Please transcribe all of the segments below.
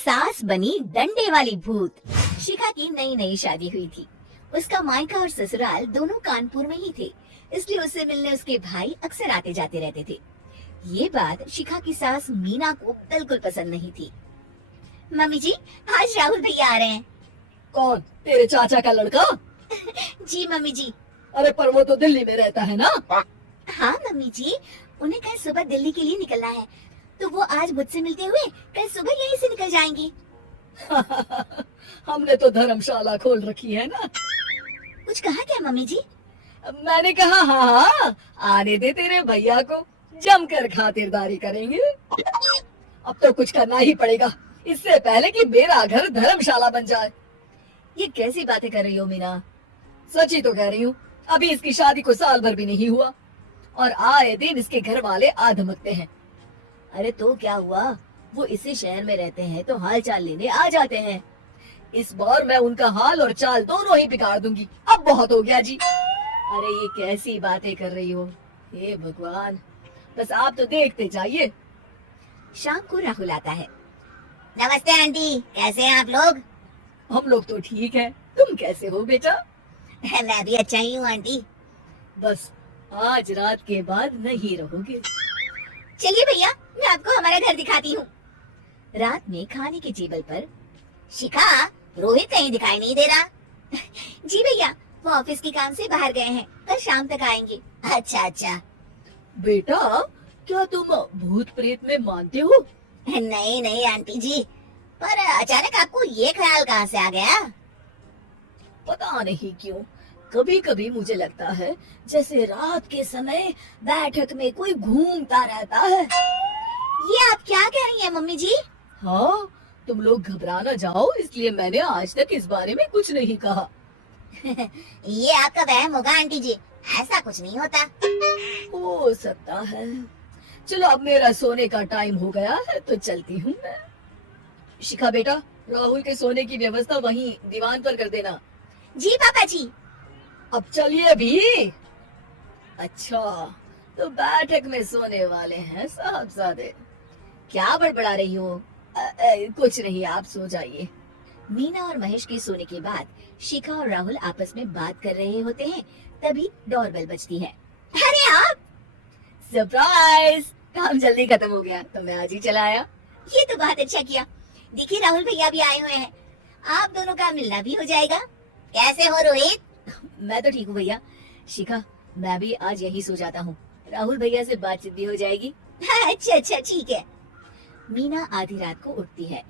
सास बनी डंडे वाली भूत। शिखा की नई नई शादी हुई थी। उसका मायका और ससुराल दोनों कानपुर में ही थे, इसलिए उससे मिलने उसके भाई अक्सर आते जाते रहते थे। ये बात शिखा की सास मीना को बिल्कुल पसंद नहीं थी। मम्मी जी, आज राहुल भैया आ रहे हैं। कौन? तेरे चाचा का लड़का? जी मम्मी जी। अरे पर वो तो दिल्ली में रहता है ना। हाँ मम्मी जी, उन्हें कल सुबह दिल्ली के लिए निकलना है, तो वो आज मुझसे मिलते हुए कल सुबह यहीं से निकल जाएंगे। हमने तो धर्मशाला खोल रखी है ना। कुछ कहा क्या मम्मी जी? मैंने कहा हाँ हाँ, आने दे तेरे भैया को, जमकर खातिरदारी करेंगे। अब तो कुछ करना ही पड़ेगा, इससे पहले कि मेरा घर धर्मशाला बन जाए। ये कैसी बातें कर रही हो मीना? सच ही तो कह रही हूँ। अभी इसकी शादी को साल भर भी नहीं हुआ और आए दिन इसके घर वाले आधमकते हैं। अरे तो क्या हुआ, वो इसी शहर में रहते हैं तो हाल चाल लेने आ जाते हैं। इस बार मैं उनका हाल और चाल दोनों ही बिगाड़ दूंगी। अब बहुत हो गया जी। अरे ये कैसी बातें कर रही हो, हे भगवान, बस आप तो देखते जाइए। शाम को राहुल आता है। नमस्ते आंटी, कैसे हैं आप लोग? हम लोग तो ठीक हैं, तुम कैसे हो बेटा? मैं भी अच्छा ही हूँ आंटी। बस आज रात के बाद नहीं रहोगे। चलिए भैया, मैं आपको हमारा घर दिखाती हूँ। रात में खाने के टेबल पर शिखा, रोहित कहीं दिखाई नहीं दे रहा। जी भैया, वो ऑफिस के काम से बाहर गए हैं, कल शाम तक आएंगे। अच्छा अच्छा। बेटा, क्या तुम भूत प्रेत में मानते हो? नहीं नहीं आंटी जी, पर अचानक आपको ये ख्याल कहाँ से आ गया? पता नहीं क्यों, कभी कभी मुझे लगता है जैसे रात के समय बैठक में कोई घूमता रहता है। ये आप क्या कह रही हैं मम्मी जी? हाँ, तुम लोग घबरा ना जाओ, इसलिए मैंने आज तक इस बारे में कुछ नहीं कहा। ये आपका वहम होगा आंटी जी, ऐसा कुछ नहीं होता। हो सकता है। चलो अब मेरा सोने का टाइम हो गया है तो चलती हूँ मैं। शिखा बेटा, राहुल के सोने की व्यवस्था वहीं दीवान पर कर देना। जी पापा जी। अब चलिए भी। अच्छा, तो बैठक में सोने वाले हैं साहबजादे। क्या बड़बड़ा रही हो? कुछ नहीं, आप सो जाइए। मीना और महेश के सोने के बाद शिखा और राहुल आपस में बात कर रहे होते हैं, तभी डोरबेल बजती है। अरे आप! सरप्राइज! काम जल्दी खत्म हो गया तो मैं आज ही चला आया। ये तो बहुत अच्छा किया। देखिए राहुल भैया भी आए हुए हैं, आप दोनों का मिलना भी हो जाएगा। कैसे हो रोहित? मैं तो ठीक हूँ भैया। शिखा, मैं भी आज यही सो जाता हूँ, राहुल भैया से बातचीत भी हो जाएगी। अच्छा अच्छा ठीक है। मीना आधी रात को उठती है,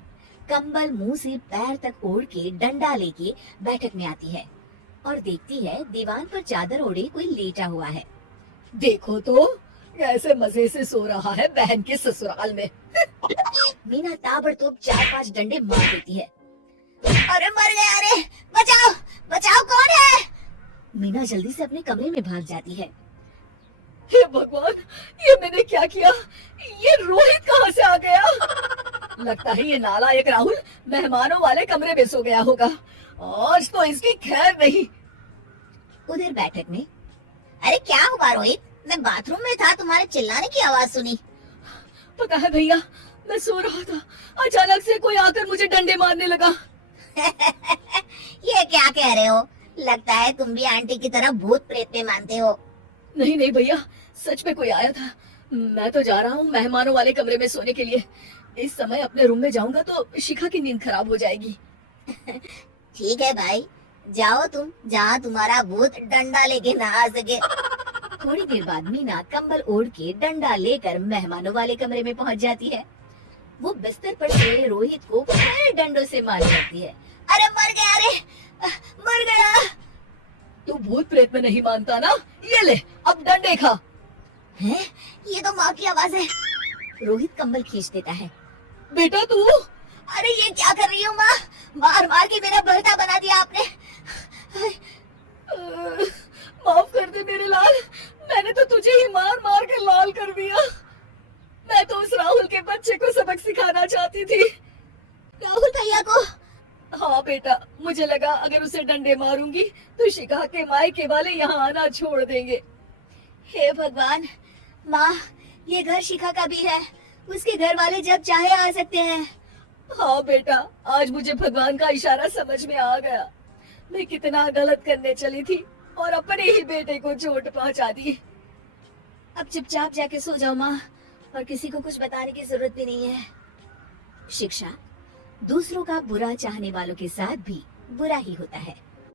कंबल मुंह से पैर तक ओढ़ के डंडा लेके बैठक में आती है और देखती है दीवान पर चादर ओढ़े कोई लेटा हुआ है। देखो तो कैसे मजे से सो रहा है बहन के ससुराल में। मीना ताबड़तोड़ 4-5 डंडे मार देती है। अरे मर गया, अरे बचाओ बचाओ, कौन है? मीना जल्दी से अपने कमरे में भाग जाती है। हे भगवान, ये मैंने क्या किया? ये रोहित कहाँ से आ गया? लगता है ये नालायक राहुल मेहमानों वाले कमरे में सो गया होगा। आज तो इसकी खैर नहीं। उधर बैठक में, अरे क्या हुआ रोहित? मैं बाथरूम में था, तुम्हारे चिल्लाने की आवाज सुनी। पता है भैया, मैं सो रहा था, अचानक से कोई आकर मुझे डंडे मारने लगा। ये क्या कह रहे हो? लगता है तुम भी आंटी की तरह भूत प्रेत में मानते हो। नहीं नहीं भैया, सच में कोई आया था। मैं तो जा रहा हूँ मेहमानों वाले कमरे में सोने के लिए। इस समय अपने रूम में जाऊंगा तो शिखा की नींद खराब हो जाएगी। ठीक है भाई, जाओ तुम, जहाँ तुम्हारा भूत डंडा लेके ना आ सके। थोड़ी देर बाद मीना कंबल ओढ़ के डंडा लेकर मेहमानों वाले कमरे में पहुंच जाती है। वो बिस्तर पर सोए रोहित को फिर डंडों से मारने लगती है। अरे मर गया, अरे मर गया। तू भूत प्रेत में नहीं मानता ना? ये ले, अब डंडे खा। हैं? ये तो माँ की आवाज है। रोहित कंबल खींच देता है। बेटा तू? अरे ये क्या कर रही हो माँ? मार मार के मेरा बहता बना दिया आपने। माफ कर दे मेरे लाल, मैंने तो तुझे ही मार मार के लाल कर दिया। मैं तो उस राहुल के बच्चे को सबक सिखाना चाहती थी। राहुल भैया को? हाँ बेटा, मुझे लगा अगर उसे डंडे मारूंगी तो शिखा के मायके वाले यहाँ आना छोड़ देंगे। हे भगवान, माँ ये घर शिखा का भी है, उसके घर वाले जब चाहे आ सकते हैं। हाँ बेटा, आज मुझे भगवान का इशारा समझ में आ गया। मैं कितना गलत करने चली थी और अपने ही बेटे को चोट पहुंचा दी। अब चुपचाप जाके सो जाओ माँ, और किसी को कुछ बताने की जरूरत भी नहीं है। शिक्षा दूसरों का बुरा चाहने वालों के साथ भी बुरा ही होता है।